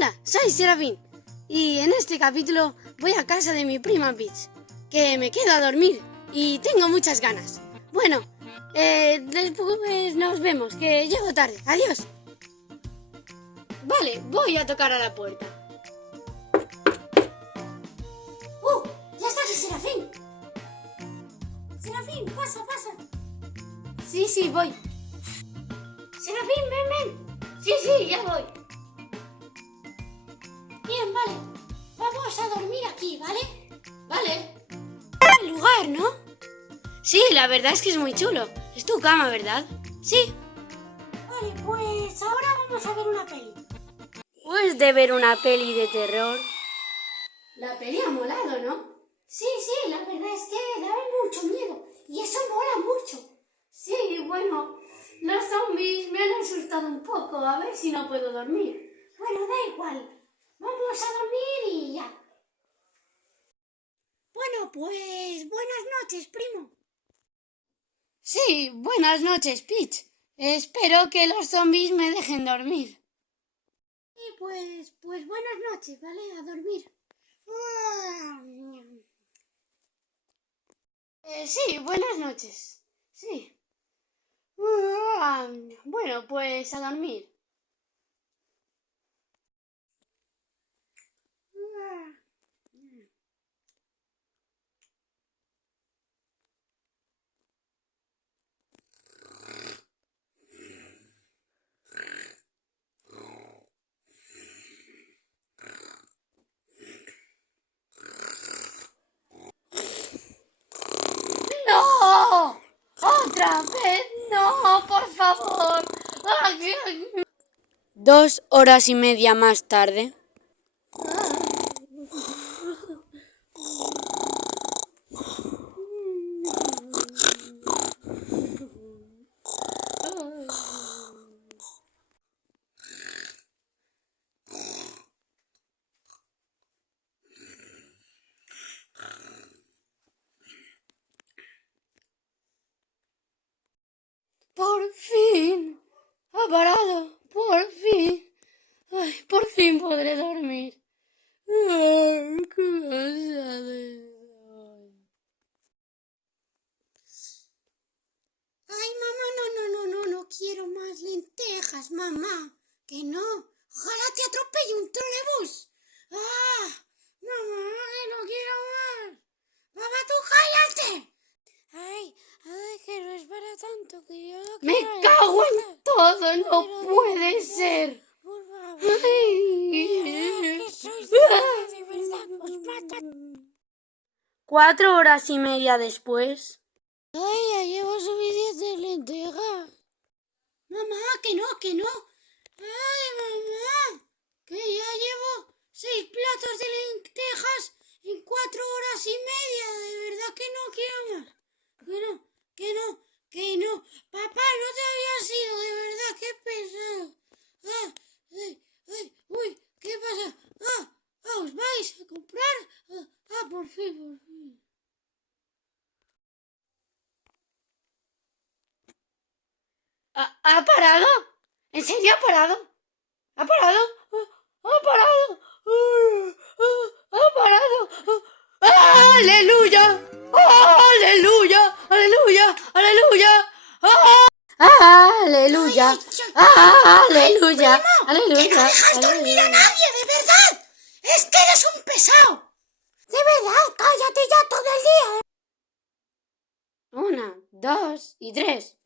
Hola, soy Serafín y en este capítulo voy a casa de mi prima Peach, que me quedo a dormir y tengo muchas ganas. Bueno, después nos vemos, que llego tarde. Adiós. Vale, voy a tocar a la puerta. ¡Ya está aquí Serafín! Serafín, pasa. Sí, voy. Serafín, ven. Sí, ya voy. Bien, vale. Vamos a dormir aquí, ¿vale? Vale. El lugar, ¿no? Sí, la verdad es que es muy chulo. Es tu cama, ¿verdad? Sí. Vale, pues ahora vamos a ver una peli. Pues de ver una peli de terror. La peli ha molado, ¿no? Sí, la verdad es que da mucho miedo. Y eso mola mucho. Sí, bueno, los zombies me han asustado un poco. A ver si no puedo dormir. Bueno, da igual. Vamos a dormir y ya. Bueno, pues buenas noches, primo. Sí, buenas noches, Peach. Espero que los zombies me dejen dormir. Sí, pues buenas noches, ¿vale? A dormir. Sí, buenas noches. Sí. Bueno, pues a dormir. ¡No! ¡Otra vez! ¡No! ¡Por favor! 2 horas y media más tarde. ¡Por fin! ¡Ha parado! ¡Por fin! ¡Ay, por fin podré dormir! ¡Ay, qué cansadera! ¡Ay, mamá, no quiero más lentejas, mamá! ¡Que no! ¡Ojalá te atropelle un trolebús! ¡Ah! ¡Mamá, que no quiero más! ¡Mamá, tú cállate! Ay, que no es para tanto, que yo no ¡Me quiero cago en lentejas. todo! ¡No Pero puede ser! por favor. Ay. Que sois de verdad, os matan. 4 horas y media después. Ay, ya llevo suficientes lentejas. Mamá, que no. Ay, mamá, que ya llevo 6 platos de lentejas en 4 horas y media. De verdad que no quiero más. Que no. Papá, no te había sido, de verdad, qué pesado. Uy, ¿qué pasa? ¿Os vais a comprar? Por fin. ¿Ha parado? ¿En serio ha parado? ¿Ha parado? ¡Ha parado! ¡Ha parado! ¡Aleluya! ¡Aleluya! ¡Aleluya! ¡Aleluya! ¡Aleluya! ¡Aleluya! ¡Aleluya! ¡Que no dejas dormir a nadie, de verdad! ¡Es que eres un pesado! De verdad, cállate ya todo el día. 1, 2 y 3.